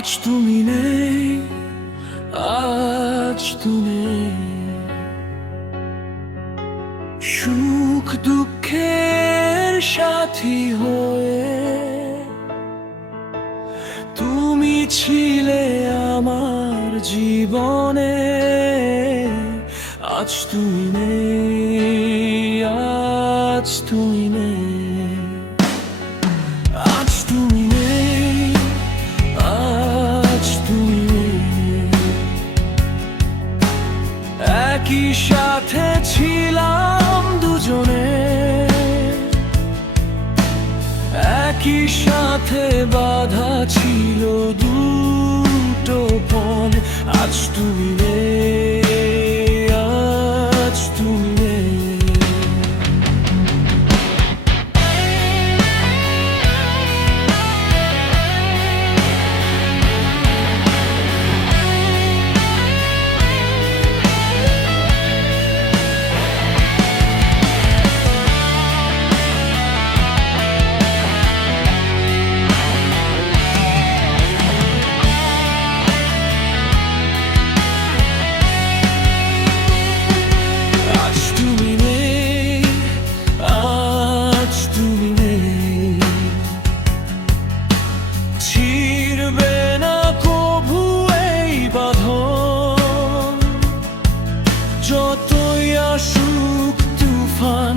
আজ তুমি নেই, আজ তুমি সুখ দুঃখের সাথী হয়ে তুমি ছিলে আমার জীবনে। আজ তুমি নেই, আজ তুমি নেই, আজ তুমি নেই, আজ তুমি নেই। একই সাথে ছিলাম দুজনে, একই সাথে বাঁধা ছিল দুটো পণ। আজ তুমি নেই, আজ তুমি নেই। ছিড়বে না কভু এই বাঁধন, যতই আসুক তুফান।